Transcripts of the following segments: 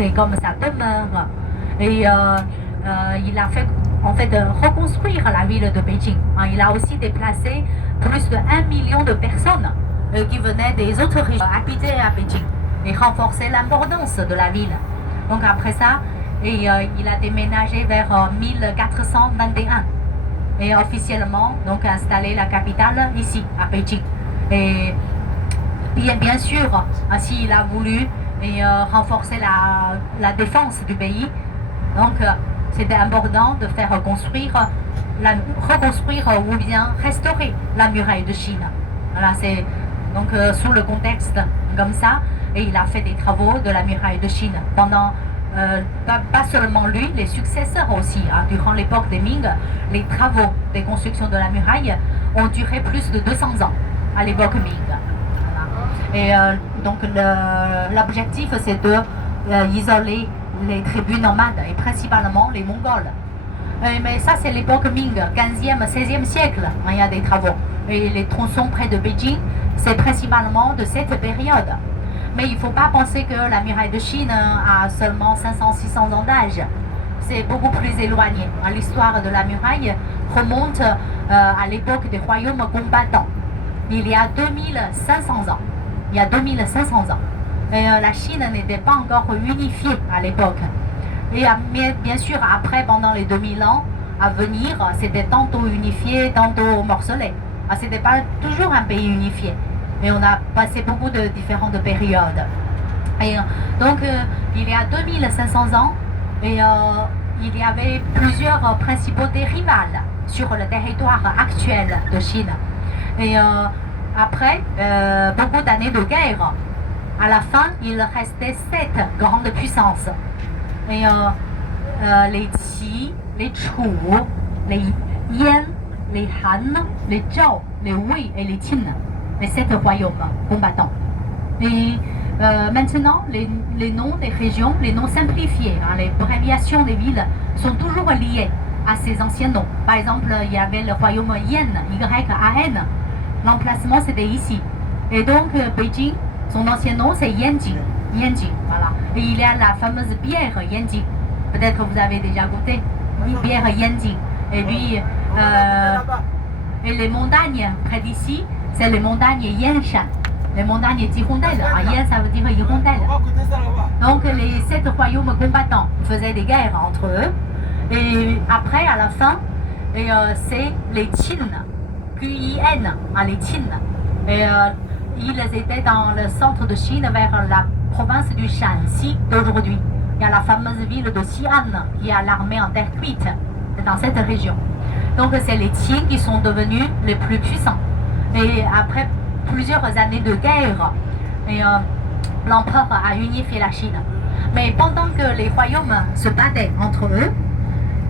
consacré comme sa demeure. Et il a fait en fait reconstruire la ville de Beijing. Il a aussi déplacé plus de 1 million de personnes qui venaient des autres régions habiter à Beijing et renforcer l'importance de la ville. Donc après ça, il a déménagé vers 1421 et officiellement donc installé la capitale ici à Beijing. Et bien sûr, s'il a voulu renforcer la défense du pays, donc c'était important de faire reconstruire ou bien restaurer la muraille de Chine. Voilà, c'est donc sous le contexte comme ça, et il a fait des travaux de la muraille de Chine pendant pas seulement lui, les successeurs aussi. Durant l'époque des Ming, les travaux des constructions de la muraille ont duré plus de 200 ans à l'époque Ming. Voilà. Et donc l'objectif c'est de isoler les tribus nomades et principalement les Mongols. Mais ça c'est l'époque Ming, 15e, 16e siècle, il y a des travaux. Et les tronçons près de Beijing, c'est principalement de cette période. Mais il ne faut pas penser que la muraille de Chine a seulement 500-600 ans d'âge. C'est beaucoup plus éloigné. L'histoire de la muraille remonte à l'époque des royaumes combattants. Il y a 2500 ans. Il y a 2500 ans. Et la Chine n'était pas encore unifiée à l'époque. Et bien sûr, après, pendant les 2000 ans à venir, c'était tantôt unifié, tantôt morcelé. Ce n'était pas toujours un pays unifié. Et on a passé beaucoup de différentes périodes. Et donc, il y a 2500 ans, et il y avait plusieurs principautés rivales sur le territoire actuel de Chine. Et après beaucoup d'années de guerre, à la fin, il restait 7 grandes puissances. Et les Qi, les Chu, les Yan, les Han, les Zhao, les Wei et les Qin. Les 7 royaumes combattants. Et maintenant, les noms des régions, les noms simplifiés, les abréviations des villes sont toujours liés à ces anciens noms. Par exemple, il y avait le royaume Yan, Y-A-N. L'emplacement, c'était ici. Et donc, Beijing, son ancien nom, c'est Yanjing. Yanjing, voilà. Et il y a la fameuse bière Yanjing. Peut-être que vous avez déjà goûté. Bière Yanjing. Et puis, et les montagnes près d'ici, c'est les montagnes Yanshan, les montagnes d'Hirondelle. Yan, ça veut dire Hirondelle. Donc les 7 royaumes combattants faisaient des guerres entre eux. Et après, à la fin, c'est les Qin, Q-I-N, les Qin. Et ils étaient dans le centre de Chine, vers la province du Shanxi d'aujourd'hui. Il y a la fameuse ville de Xi'an, qui a l'armée en terre cuite. C'est dans cette région. Donc c'est les Qin qui sont devenus les plus puissants. Et après plusieurs années de guerre, l'empereur a unifié la Chine. Mais pendant que les royaumes se battaient entre eux,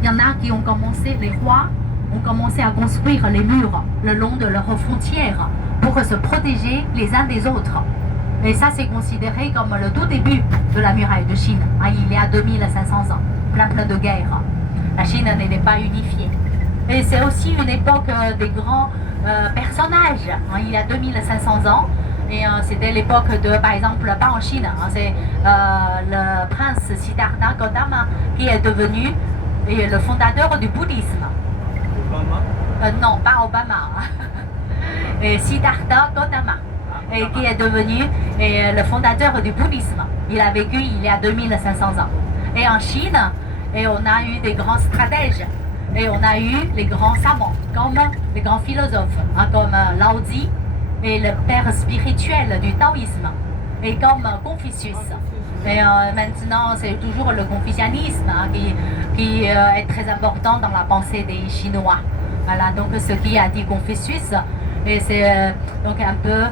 il y en a qui ont commencé, les rois ont commencé à construire les murs le long de leurs frontières pour se protéger les uns des autres. Et ça, c'est considéré comme le tout début de la muraille de Chine, il y a 2500 ans, plein de guerres. La Chine n'était pas unifiée. Et c'est aussi une époque des grands personnages. Il y a 2500 ans, et c'était l'époque de, par exemple, pas en Chine, c'est le prince Siddhartha Gautama qui est devenu le fondateur du bouddhisme. Obama non, pas Obama. Et Siddhartha Gautama, et qui est devenu le fondateur du bouddhisme. Il a vécu il y a 2500 ans. Et en Chine, on a eu des grands stratèges. Et on a eu les grands savants, comme les grands philosophes, comme Lao Tzu et le père spirituel du taoïsme, et comme Confucius. Et maintenant, c'est toujours le confucianisme qui est très important dans la pensée des Chinois. Voilà, donc ce qui a dit Confucius, et c'est donc un peu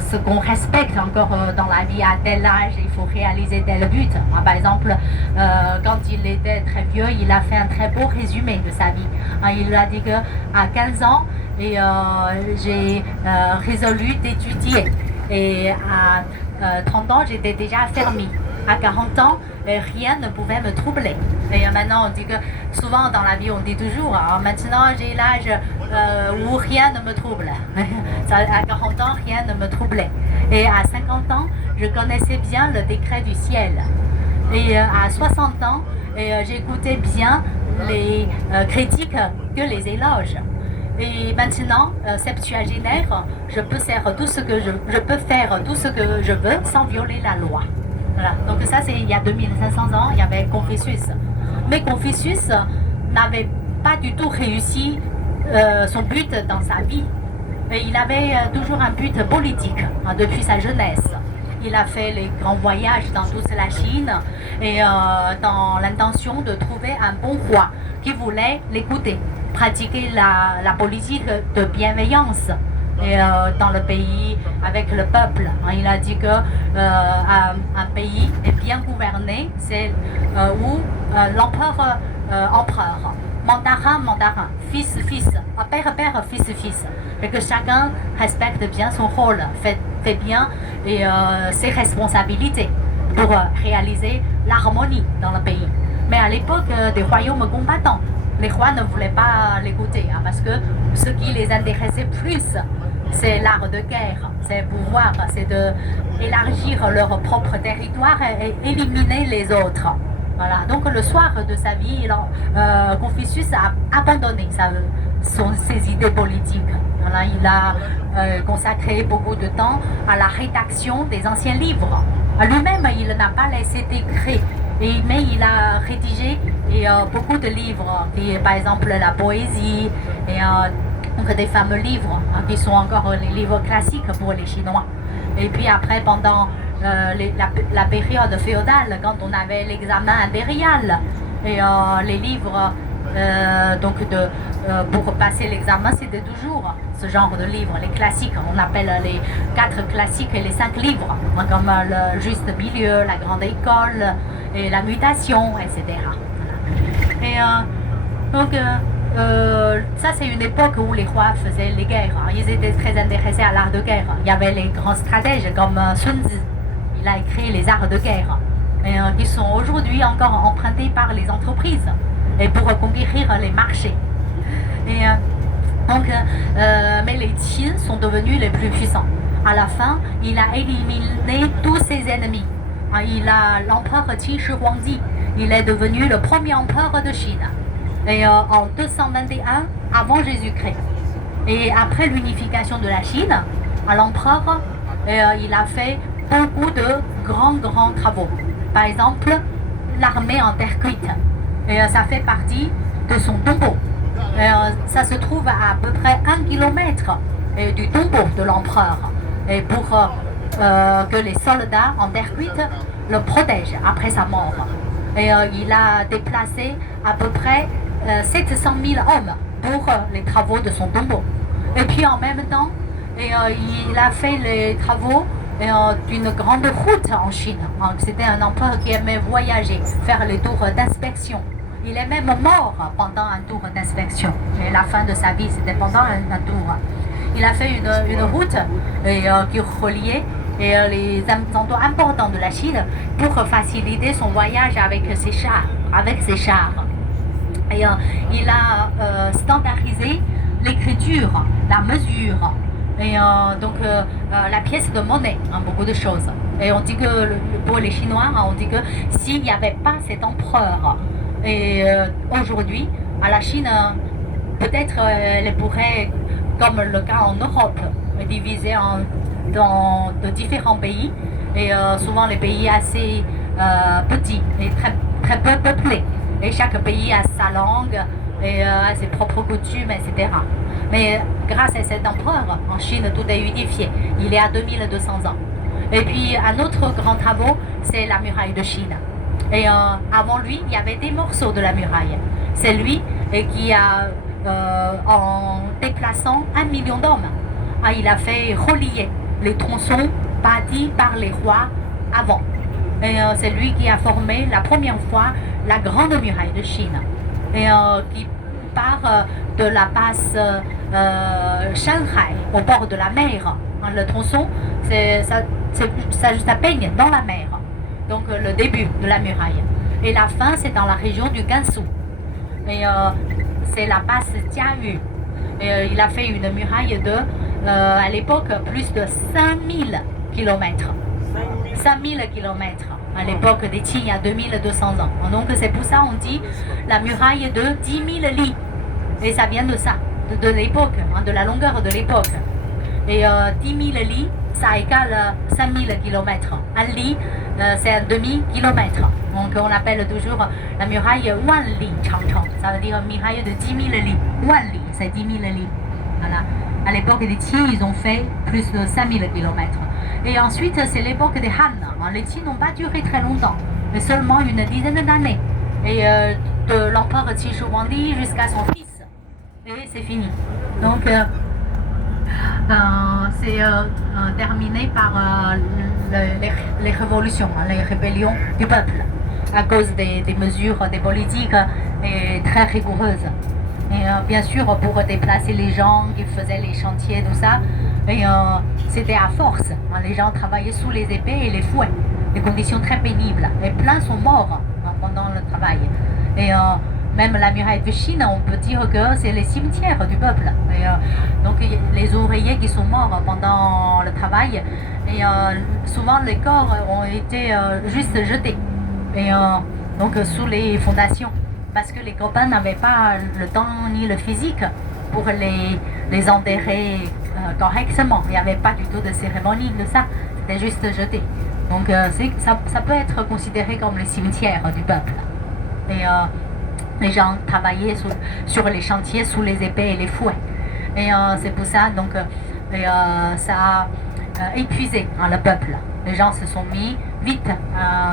ce qu'on respecte encore dans la vie. À tel âge, il faut réaliser tel but. Par exemple, quand il était très vieux, il a fait un très beau résumé de sa vie. Il a dit qu'à 15 ans, j'ai résolu d'étudier. Et à 30 ans, j'étais déjà affermi. À 40 ans, rien ne pouvait me troubler. Et maintenant, on dit que souvent dans la vie, on dit toujours, maintenant j'ai l'âge où rien ne me trouble. À 40 ans, rien ne me troublait. Et à 50 ans, je connaissais bien le décret du ciel. Et à 60 ans, j'écoutais bien les critiques que les éloges. Et maintenant, septuagénaire, je peux faire tout ce que je peux faire tout ce que je veux sans violer la loi. Voilà. Donc ça, c'est il y a 2500 ans, il y avait Confucius. Mais Confucius n'avait pas du tout réussi son but dans sa vie. Et il avait toujours un but politique depuis sa jeunesse. Il a fait les grands voyages dans toute la Chine et dans l'intention de trouver un bon roi qui voulait l'écouter, pratiquer la politique de bienveillance et, dans le pays avec le peuple. Il a dit que un pays est bien gouverné, c'est où l'empereur, empereur, mandarin, fils, père, fils, et que chacun respecte bien son rôle, fait bien et ses responsabilités pour réaliser l'harmonie dans le pays. Mais à l'époque des royaumes combattants, les rois ne voulaient pas l'écouter parce que ce qui les intéressait plus, c'est l'art de guerre, c'est le pouvoir, c'est d'élargir leur propre territoire et éliminer les autres. Voilà. Donc le soir de sa vie, Confucius a abandonné ses idées politiques. Voilà. Il a consacré beaucoup de temps à la rédaction des anciens livres. Lui-même, il n'a pas laissé d'écrire, mais il a rédigé beaucoup de livres, par exemple la poésie, et donc des fameux livres qui sont encore les livres classiques pour les Chinois. Et puis après, pendant la période féodale, quand on avait l'examen impérial, et les livres pour passer l'examen, c'était toujours ce genre de livres, les classiques. On appelle les 4 classiques et les 5 livres, comme le juste milieu, la grande école, et la mutation, etc. Et donc, ça, c'est une époque où les rois faisaient les guerres. Ils étaient très intéressés à l'art de guerre. Il y avait les grands stratèges comme Sun Tzu. Il a écrit les arts de guerre, qui sont aujourd'hui encore empruntés par les entreprises et pour conquérir les marchés. Et, mais les Qin sont devenus les plus puissants. À la fin, il a éliminé tous ses ennemis. L'empereur Qin Shi Huangdi, il est devenu le premier empereur de Chine. Et en 221 avant Jésus-Christ. Et après l'unification de la Chine, l'empereur, il a fait beaucoup de grands travaux. Par exemple, l'armée en terre cuite. Et ça fait partie de son tombeau. Ça se trouve à peu près 1 kilomètre du tombeau de l'empereur. Et pour que les soldats en terre cuite le protègent après sa mort. Et il a déplacé à peu près 700 000 hommes pour les travaux de son tombeau. Et puis en même temps, il a fait les travaux d'une grande route en Chine. C'était un empereur qui aimait voyager, faire les tours d'inspection. Il est même mort pendant un tour d'inspection. Et la fin de sa vie, c'était pendant un tour. Il a fait une route qui reliait les endroits importants de la Chine pour faciliter son voyage avec ses chars. Et il a standardisé l'écriture, la mesure, et donc la pièce de monnaie, beaucoup de choses. Et on dit que pour les Chinois, on dit que s'il n'y avait pas cet empereur, et aujourd'hui, à la Chine, peut-être elle pourrait, comme le cas en Europe, diviser dans de différents pays, et souvent les pays assez petits et très peu peuplés. Et chaque pays a sa langue et a ses propres coutumes, etc. Mais grâce à cet empereur, en Chine, tout est unifié. Il est à 2200 ans. Et puis, un autre grand travaux, c'est la muraille de Chine. Et avant lui, il y avait des morceaux de la muraille. C'est lui qui a, en déplaçant 1 million d'hommes, il a fait relier les tronçons bâtis par les rois avant. Et c'est lui qui a formé la première fois la grande muraille de Chine, et qui part de la base Shanghai, au bord de la mer. Le tronçon, ça baigne dans la mer. Donc le début de la muraille. Et la fin, c'est dans la région du Gansu. Et c'est la base Jiayu. Et il a fait une muraille de, à l'époque, plus de 5000 km. 5000 km. à l'époque des Qin, il y a 2200 ans. Donc c'est pour ça on dit la muraille de 10 000 lits. Et ça vient de ça, de l'époque, de la longueur de l'époque. Et 10 000 lits, ça égale 5 000 km. Un lit, c'est un demi-kilomètre. Donc on appelle toujours la muraille Wan Li Changcheng. Ça veut dire muraille de 10 000 lits. Wan Li, c'est 10 000 lits. Voilà. À l'époque des Qin, ils ont fait plus de 5 000 km. Et ensuite, c'est l'époque des Han. Les Qin n'ont pas duré très longtemps, mais seulement une dizaine d'années. Et de l'empereur Qin Shi Huangdi jusqu'à son fils. Et c'est fini. Donc, c'est terminé par les révolutions, les rébellions du peuple, à cause des mesures, des politiques très rigoureuses. Et bien sûr, pour déplacer les gens qui faisaient les chantiers, tout ça, c'était à force. Les gens travaillaient sous les épées et les fouets. Des conditions très pénibles. Et plein sont morts pendant le travail. Et même la muraille de Chine, on peut dire que c'est les cimetières du peuple. Et, donc les ouvriers qui sont morts pendant le travail, et souvent les corps ont été juste jetés. Et donc sous les fondations. Parce que les copains n'avaient pas le temps ni le physique pour les enterrer correctement. Il n'y avait pas du tout de cérémonie de ça. C'était juste jeté. Donc ça peut être considéré comme les cimetières du peuple. Et les gens travaillaient sur les chantiers sous les épées et les fouets. Et c'est pour ça donc ça a épuisé le peuple. Les gens se sont mis vite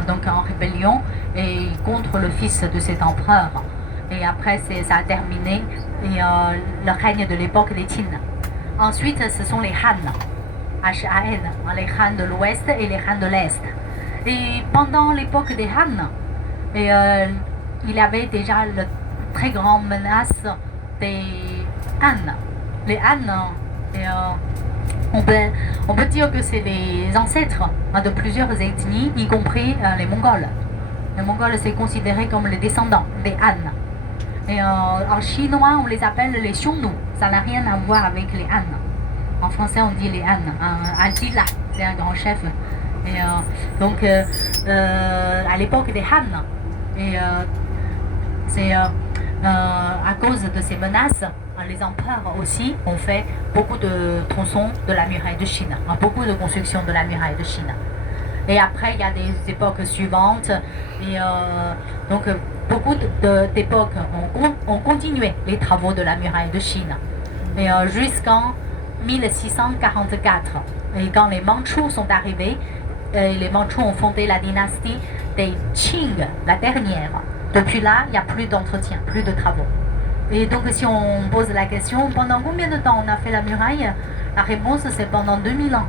donc en rébellion et contre le fils de cet empereur. Et après ça a terminé et, le règne de l'époque des Qin. Ensuite ce sont les Han, H-A-N, les Han de l'ouest et les Han de l'est. Et pendant l'époque des Han, il y avait déjà la très grande menace des Han. Les Han, on peut dire que c'est les ancêtres de plusieurs ethnies, y compris les Mongols. Les Mongols, c'est considéré comme les descendants des Han. Et en chinois, on les appelle les Xiongnu. Ça n'a rien à voir avec les Han. En français, on dit les Han. Attila, c'est un grand chef. Et donc, à l'époque des Han, et c'est à cause de ces menaces, les empereurs aussi ont fait beaucoup de tronçons de la muraille de Chine, beaucoup de constructions de la muraille de Chine. Et après, il y a des époques suivantes, et donc beaucoup d'époques ont continué les travaux de la muraille de Chine. Et jusqu'en 1644, et quand les Mandchous sont arrivés, les Mandchous ont fondé la dynastie des Qing, la dernière. Depuis là, il n'y a plus d'entretien, plus de travaux. Et donc, si on pose la question, pendant combien de temps on a fait la muraille? La réponse, c'est pendant 2000 ans.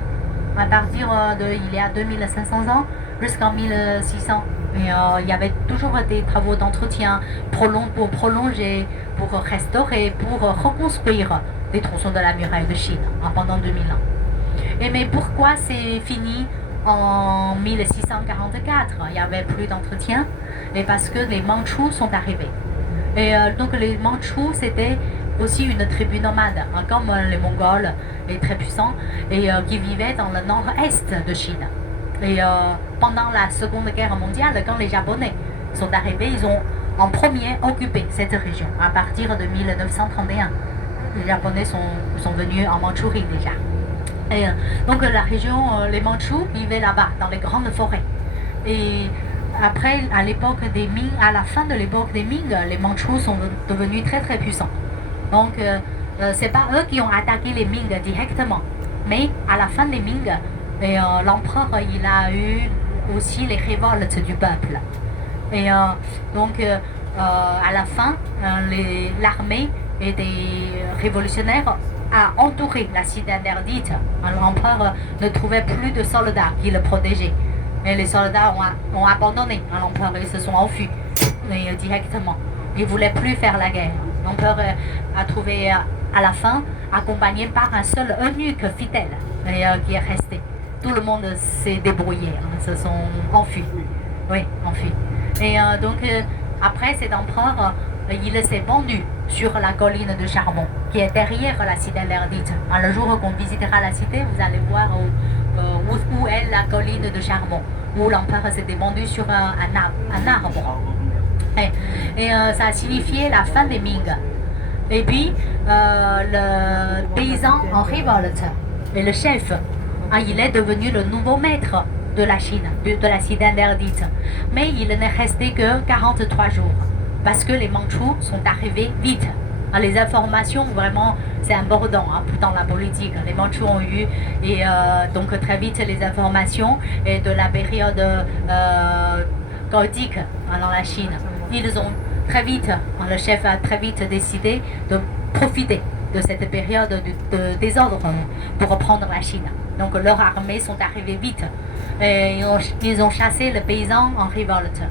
À partir il y a 2500 ans jusqu'en 1600. Et il y avait toujours des travaux d'entretien pour prolonger, pour restaurer, pour reconstruire des tronçons de la muraille de Chine pendant 2000 ans. Et mais pourquoi c'est fini en 1644? Il n'y avait plus d'entretien, et parce que les Mandchous sont arrivés. Et donc les Mandchous, c'était aussi une tribu nomade, comme les Mongols, et très puissants, et qui vivaient dans le nord-est de Chine. Et pendant la Seconde Guerre mondiale, quand les Japonais sont arrivés, ils ont en premier occupé cette région. À partir de 1931, les Japonais sont venus en Mandchourie déjà. Et donc la région, les Mandchous vivaient là-bas, dans les grandes forêts. Et après, à l'époque des Ming, à la fin de l'époque des Ming, les Mandchous sont devenus très très puissants. Donc c'est pas eux qui ont attaqué les Ming directement, mais à la fin des Ming, l'empereur il a eu aussi les révoltes du peuple. Et donc à la fin, l'armée et des révolutionnaires a entouré la cité interdite. L'empereur ne trouvait plus de soldats qui le protégeaient. Et les soldats ont abandonné l'empereur, ils se sont enfuis directement. Ils ne voulaient plus faire la guerre. L'empereur a trouvé à la fin, accompagné par un seul eunuque fidèle qui est resté. Tout le monde s'est débrouillé, se sont enfuis. Oui, enfuis. Et donc après cet empereur, il s'est vendu sur la colline de Charbon, qui est derrière la cité interdite. Le jour qu'on visitera la cité, vous allez voir où est la colline de charbon, où l'empereur s'était pendu sur un arbre. Et ça a signifié la fin des Ming. Et puis, le paysan en révolte et le chef, il est devenu le nouveau maître de la Chine, de la cité interdite. Mais il n'est resté que 43 jours, parce que les Mandchous sont arrivés vite. Les informations, vraiment, c'est important dans la politique. Les Mandchous ont eu, et donc très vite, les informations et de la période gothique dans la Chine. Ils ont très vite, le chef a très vite décidé de profiter de cette période de désordre pour reprendre la Chine. Donc leurs armées sont arrivées vite. Et ils ont chassé le paysan en révolte.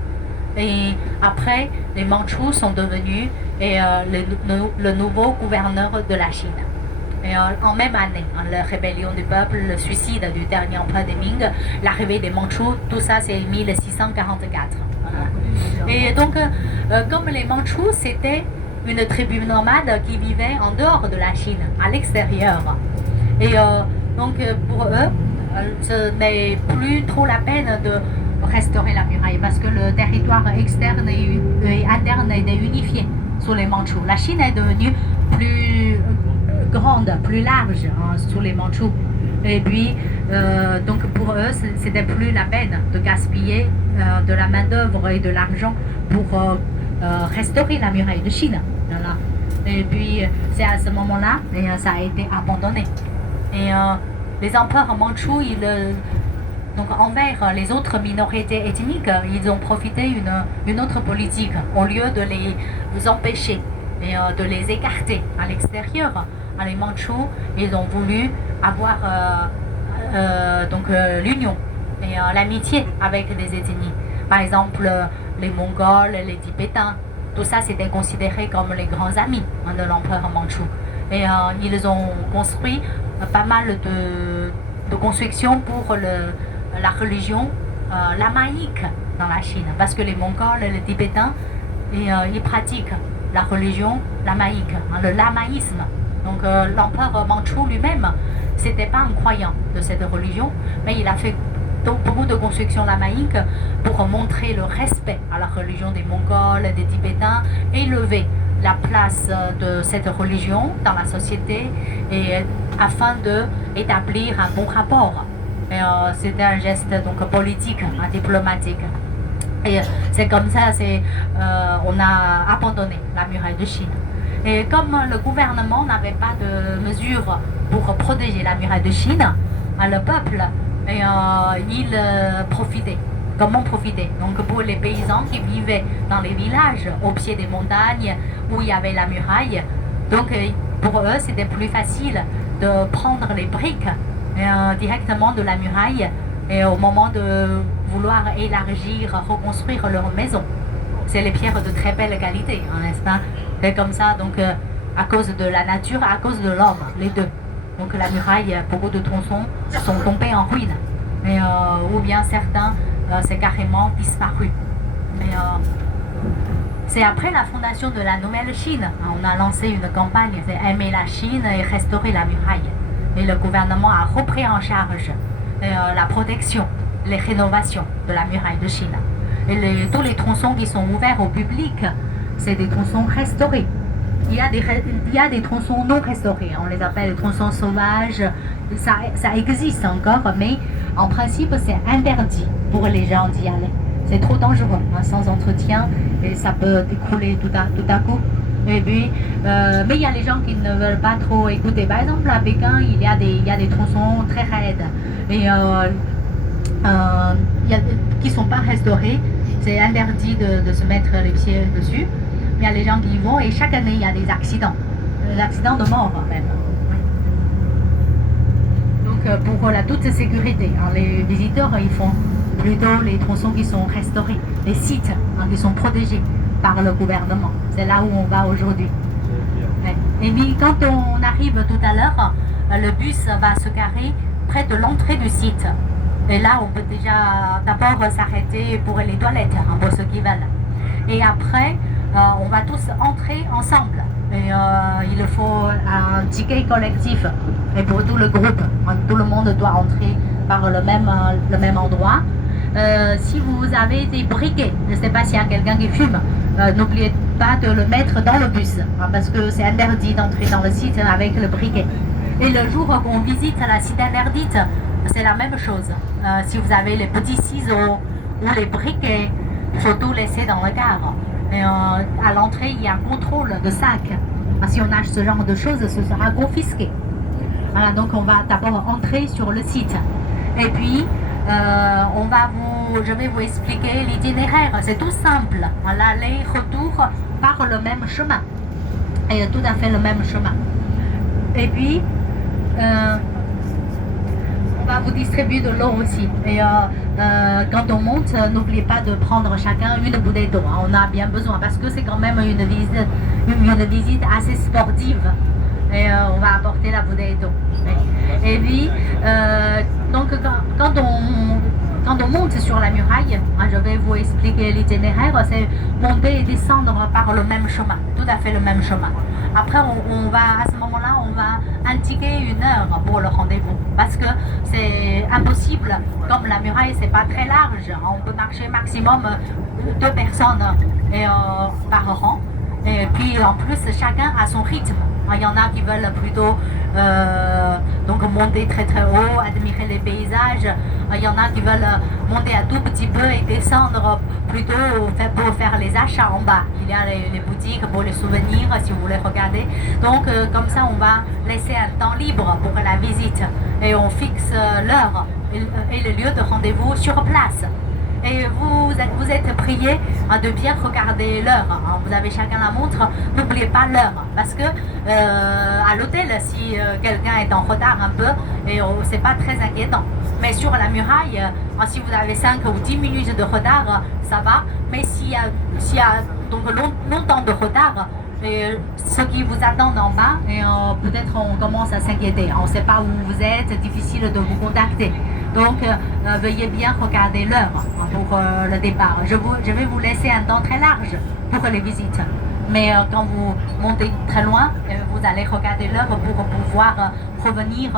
Et après, les Mandchous sont devenus le nouveau gouverneur de la Chine. Et en même année, la rébellion du peuple, le suicide du dernier empereur des Ming, l'arrivée des Mandchous, tout ça c'est 1644. Et donc, comme les Mandchous, c'était une tribu nomade qui vivait en dehors de la Chine, à l'extérieur. Et donc, pour eux, ce n'est plus trop la peine de restaurer la muraille parce que le territoire externe et interne est unifié sous les Mandchous. La Chine est devenue plus grande, plus large sous les Mandchous. Et puis, donc pour eux, c'était plus la peine de gaspiller de la main-d'œuvre et de l'argent pour restaurer la muraille de Chine. Voilà. Et puis, c'est à ce moment-là, et ça a été abandonné. Et les empereurs mandchous, donc envers les autres minorités ethniques, ils ont profité une autre politique. Au lieu de les empêcher et de les écarter à l'extérieur, les Mandchous, ils ont voulu avoir l'union et l'amitié avec les ethnies. Par exemple, les Mongols, les Tibétains, tout ça c'était considéré comme les grands amis de l'empereur mandchou. Et ils ont construit pas mal de constructions pour la religion lamaïque dans la Chine. Parce que les Mongols et les Tibétains, ils pratiquent la religion lamaïque, le lamaïsme. Donc l'empereur mandchou lui-même, c'était pas un croyant de cette religion, mais il a fait beaucoup de constructions lamaïques pour montrer le respect à la religion des Mongols, des Tibétains, et élever la place de cette religion dans la société et afin d'établir un bon rapport. C'était un geste donc politique, diplomatique. Et c'est comme ça, on a abandonné la muraille de Chine. Et comme le gouvernement n'avait pas de mesures pour protéger la muraille de Chine, le peuple, il profitait. Comment profiter? Donc pour les paysans qui vivaient dans les villages au pied des montagnes où il y avait la muraille, donc pour eux c'était plus facile de prendre les briques directement de la muraille et au moment de vouloir élargir, reconstruire leur maison. C'est les pierres de très belle qualité, n'est-ce pas? C'est comme ça, donc à cause de la nature, à cause de l'homme, les deux. Donc la muraille, beaucoup de tronçons sont tombés en ruine. Ou bien certains, c'est carrément disparu. C'est après la fondation de la Nouvelle Chine, on a lancé une campagne, c'est aimer la Chine et restaurer la muraille. Et le gouvernement a repris en charge la protection, les rénovations de la muraille de Chine. Et tous les tronçons qui sont ouverts au public, c'est des tronçons restaurés. Il y a des tronçons non restaurés, on les appelle les tronçons sauvages. Ça existe encore, mais en principe, c'est interdit pour les gens d'y aller. C'est trop dangereux, sans entretien, et ça peut découler tout à coup. Et puis, mais il y a les gens qui ne veulent pas trop écouter. Par exemple, à Pékin, il y a des tronçons très raides et qui ne sont pas restaurés. C'est interdit de se mettre les pieds dessus. Il y a les gens qui y vont et chaque année, il y a des accidents. Des accidents de mort même. Donc pour la toute sécurité, les visiteurs, ils font plutôt les tronçons qui sont restaurés, les sites qui sont protégés par le gouvernement. C'est là où on va aujourd'hui. Et puis quand on arrive tout à l'heure, le bus va se garer près de l'entrée du site. Et là, on peut déjà d'abord s'arrêter pour les toilettes, pour ceux qui veulent. Et après, on va tous entrer ensemble. Et il faut un ticket collectif. Et pour tout le groupe, tout le monde doit entrer par le même endroit. Si vous avez des briquets, je ne sais pas s'il y a quelqu'un qui fume, n'oubliez pas de le mettre dans le bus, hein, parce que c'est interdit d'entrer dans le site avec le briquet. Et le jour qu'on visite la cité interdite, c'est la même chose. Si vous avez les petits ciseaux ou les briquets, il faut tout laisser dans le car. Et, à l'entrée, il y a un contrôle de sac. Si on a ce genre de choses, ce sera confisqué. Voilà, donc on va d'abord entrer sur le site. Et puis, je vais vous expliquer l'itinéraire. C'est tout simple. L'aller-retour par le même chemin. Et tout à fait le même chemin. Et puis, on va vous distribuer de l'eau aussi. Et quand on monte, n'oubliez pas de prendre chacun une bouteille d'eau. On a bien besoin parce que c'est quand même une visite assez sportive. Et on va apporter la bouteille d'eau. Et puis, donc quand on monte sur la muraille, je vais vous expliquer l'itinéraire, c'est monter et descendre par le même chemin, tout à fait le même chemin. Après, on va, à ce moment-là, on va indiquer une heure pour le rendez-vous, parce que c'est impossible, comme la muraille, c'est pas très large, on peut marcher maximum 2 personnes par rang, et puis en plus, chacun a son rythme. Il y en a qui veulent plutôt donc monter très très haut, admirer les paysages. Il y en a qui veulent monter un tout petit peu et descendre plutôt pour faire les achats en bas. Il y a les boutiques pour les souvenirs si vous voulez regarder. Donc comme ça on va laisser un temps libre pour la visite et on fixe l'heure et le lieu de rendez-vous sur place. Et vous êtes priés de bien regarder l'heure. Vous avez chacun la montre, n'oubliez pas l'heure. Parce que à l'hôtel, si quelqu'un est en retard un peu, c'est pas très inquiétant. Mais sur la muraille, si vous avez 5 ou 10 minutes de retard, ça va. Mais s'il y a donc longtemps de retard, ceux qui vous attendent en bas, peut-être on commence à s'inquiéter. On ne sait pas où vous êtes, difficile de vous contacter. Donc, veuillez bien regarder l'heure pour le départ. Je vais vous laisser un temps très large pour les visites. Mais quand vous montez très loin, vous allez regarder l'heure pour pouvoir revenir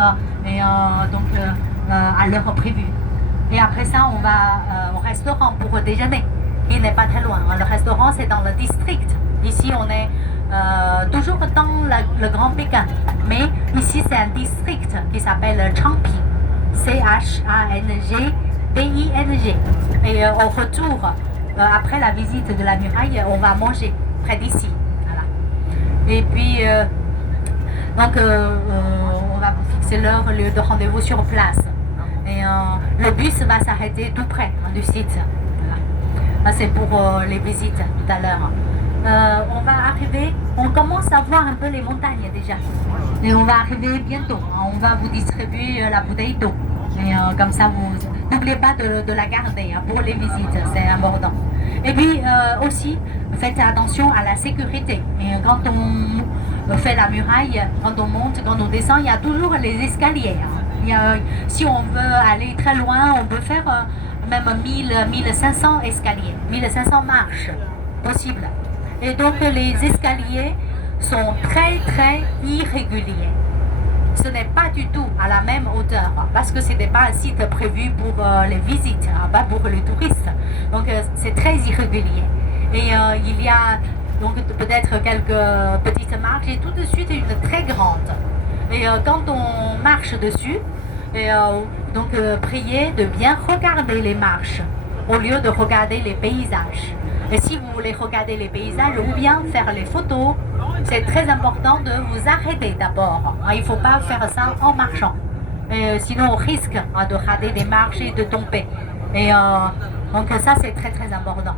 à l'heure prévue. Et après ça, on va au restaurant pour déjeuner. Il n'est pas très loin. Le restaurant, c'est dans le district. Ici, on est toujours dans le Grand Pékin. Mais ici, c'est un district qui s'appelle Changping. Changping. Et au retour, après la visite de la muraille, on va manger près d'ici. Voilà. Et puis, on va fixer l'heure, le lieu de rendez-vous sur place. Et le bus va s'arrêter tout près du site. Voilà. C'est pour les visites tout à l'heure. On va arriver, on commence à voir un peu les montagnes déjà. Et on va arriver bientôt. On va vous distribuer la bouteille d'eau. Et comme ça, vous n'oubliez pas de la garder pour les visites, c'est important. Et puis aussi, faites attention à la sécurité. Et quand on fait la muraille, quand on monte, quand on descend, il y a toujours les escaliers. Si on veut aller très loin, on peut faire même 1500 escaliers, 1500 marches possibles. Et donc les escaliers sont très très irréguliers. Ce n'est pas du tout à la même hauteur parce que ce n'est pas un site prévu pour les visites, pas pour les touristes. Donc c'est très irrégulier. Et il y a donc peut-être quelques petites marches et tout de suite une très grande. Et quand on marche dessus, priez de bien regarder les marches au lieu de regarder les paysages. Et si vous voulez regarder les paysages ou bien faire les photos, c'est très important de vous arrêter d'abord. Il ne faut pas faire ça en marchant. Sinon, on risque de rater des marches et de tomber. Et donc ça, c'est très très important.